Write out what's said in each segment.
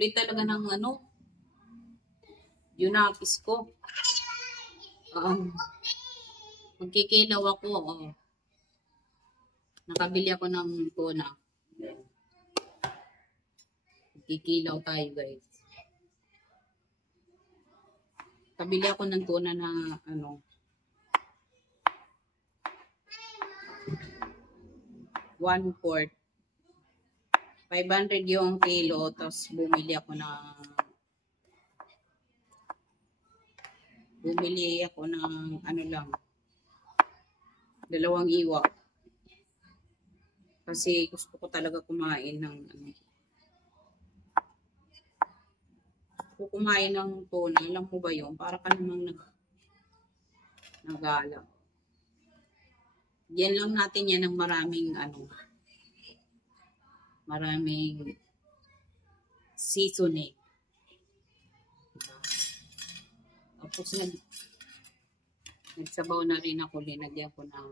Kulit talaga ng ano, Junakis ko. Magkikilaw ako. Nakabili ako ng tuna. Magkikilaw tayo, guys. Kabili ako ng tuna na ano, 1/4. 500 yung kilo, tapos bumili ako ng ano lang, 2 iwak. Kasi gusto ko talaga kumain ng ano. Gusto ko kumain ng tuna. Alam mo ba yun? Para ka namang nagala. Yan lang natin yan ng maraming ano, maraming seasoning. Tapos nagsabaw na rin ako, linagyan ko ng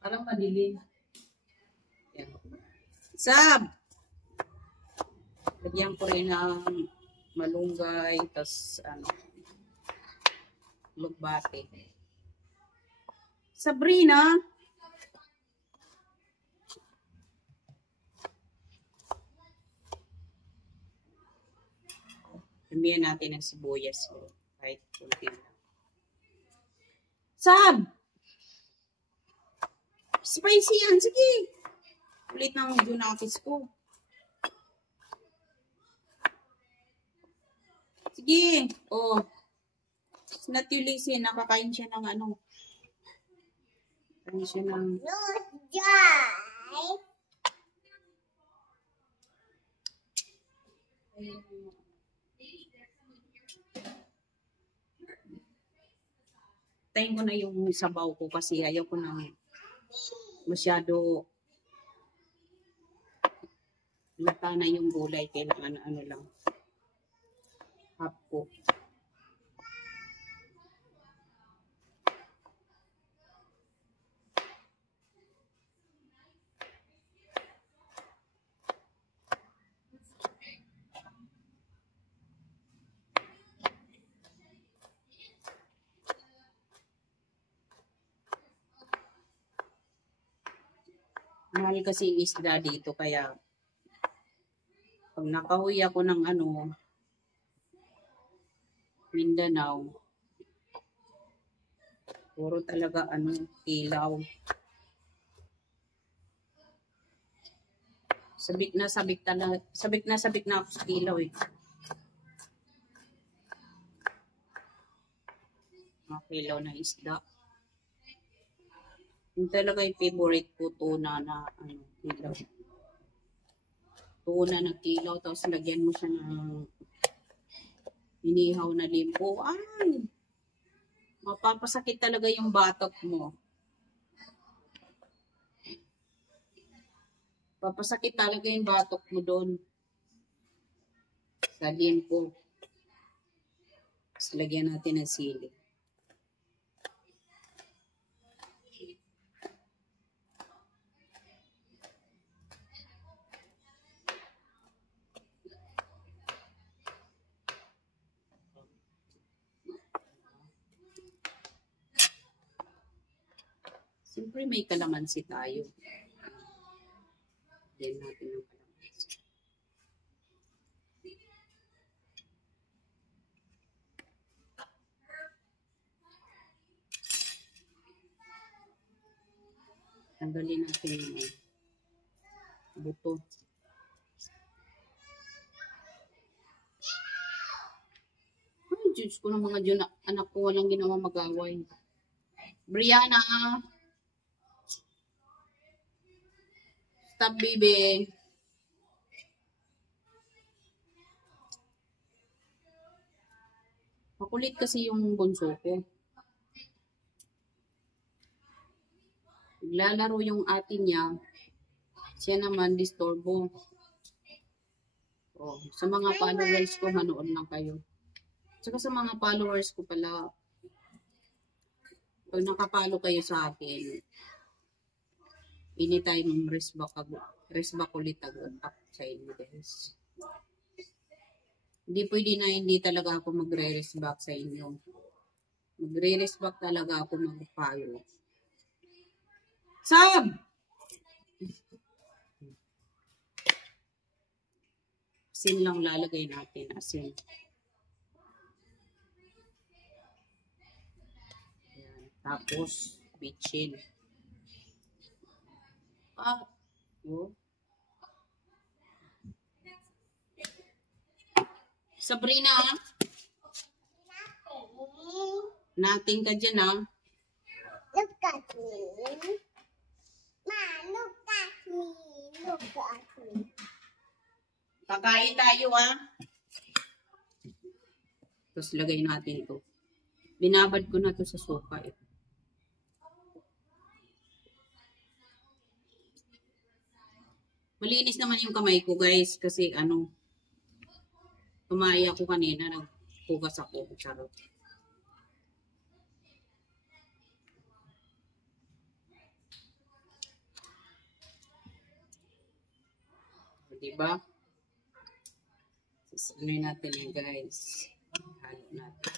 parang madilim. Yan. Sab! Lagyan ko rin ng malunggay, tapos ano, lugbate. Sabrina! Lumiyan natin ang sibuyas. Kahit kunti lang. Sab! Spicy yan. Sige. Ulit ng Junakis ko. Sige. Oh. Natulisin. Nakakain siya ng ano. Nakakain siya ng... Tayin ko na yung sabaw ko kasi ayaw ko na masyado lata na yung gulay. Kailangan ano lang, half cook. Mahal kasi isda dito, kaya pag nakauwi ako ng ano, Mindanao, puro talaga ano, kilaw. Sabik na ako sa kilaw eh. Mga kilaw na isda. Yung talaga yung favorite ko, tuna na ano, kilaw. Tuna na kilaw, tapos lagyan mo siya ng inihaw na limpo. Ay! Mapapasakit talaga yung batok mo. Papasakit talaga yung batok mo doon. Sa limpo. Tapos lagyan natin ng sili. Siyempre may kalamansi tayo. Lagyan natin ng kalamansi. Tanggalin natin yung buto. Ay, Diyos ko ng mga anak ko, walang ginawa mag-away. Brianna! Stop, baby. Makulit kasi yung bunso ko. Naglalaro yung ate niya. Siya naman, disturbo. Oh, sa mga followers ko, manood lang kayo. Tsaka sa mga followers ko pala, pag nakapalo kayo sa akin, anytime rest back ulit agad. sa inyo guys. Hindi pwede na hindi talaga ako magre-rest back sa inyo. Magre-rest back talaga ako mag-follow. Sab! Asin lang lalagay natin. Asin. Ayan. Tapos, bitchin. Oh. Sabrina, nating ka dyan, ha? Look at me. Ma, look at me. Look at me. Kakain tayo, ha? Tapos lagay natin ito. Binabad ko na ito sa sofa, eh. Malinis naman yung kamay ko, guys. Kasi, kumaya ako kanina. Nagpugas ako. Charot. Diba? Ano natin yun, guys. Halo natin.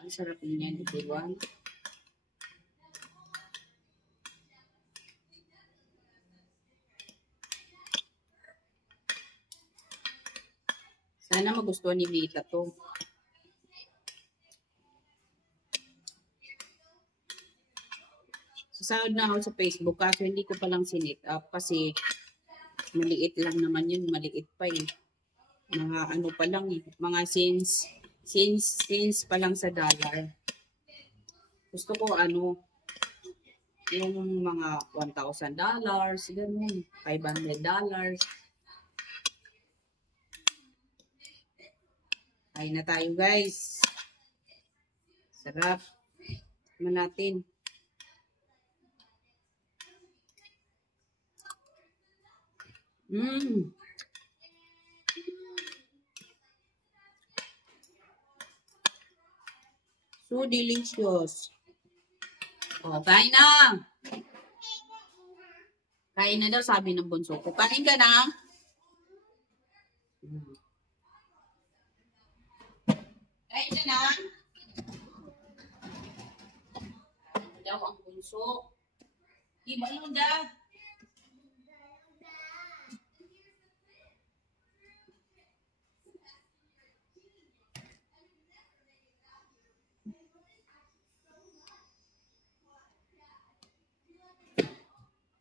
Ang sarap niyan, diba? Sana magustuhan ni Vita to. Sasahod na ako sa Facebook kaso hindi ko palang sinit up kasi maliit lang naman yun. Maliit pa eh. Mga ano pa lang eh. Mga since pa lang sa dollar. Gusto ko yung mga $1,000, ganun. $500. Kain na tayo guys. Sarap. Tignan natin. So delicious. Oh, kain na. Kain na daw, sabi ng bunso ko. Kain ka na. Kain ka na. Daw ang bunso. Iba lang daw.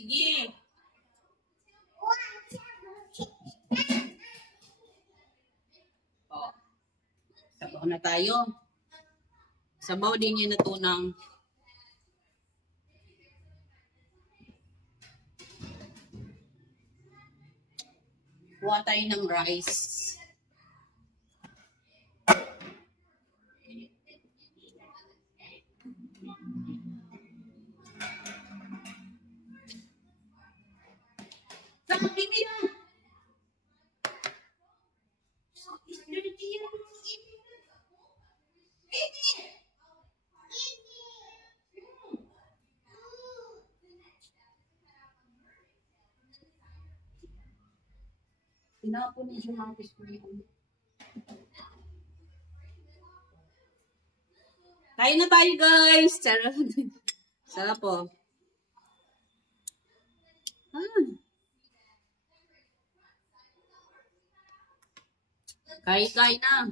Sige. Oh. Sabaw na tayo. Sabaw din yun na tunang. Kuha tayo ng rice. Sabi mo yan. Tinapon niya siya mga piskulitan. Kain na tayo guys. Sarap. Sarap po. Kain na.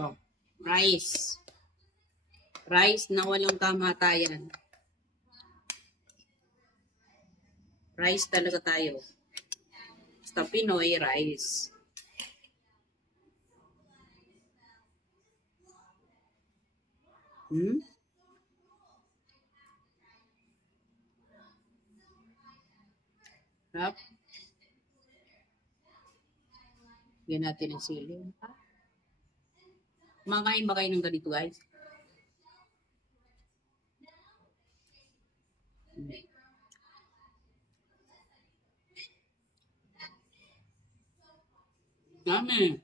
Oh, rice. Rice na walang kamatayan. Rice talaga tayo. Basta Pinoy rice. Sarap. Yan natin ang sili. Makain ba kayo ng ganito guys? Yummy.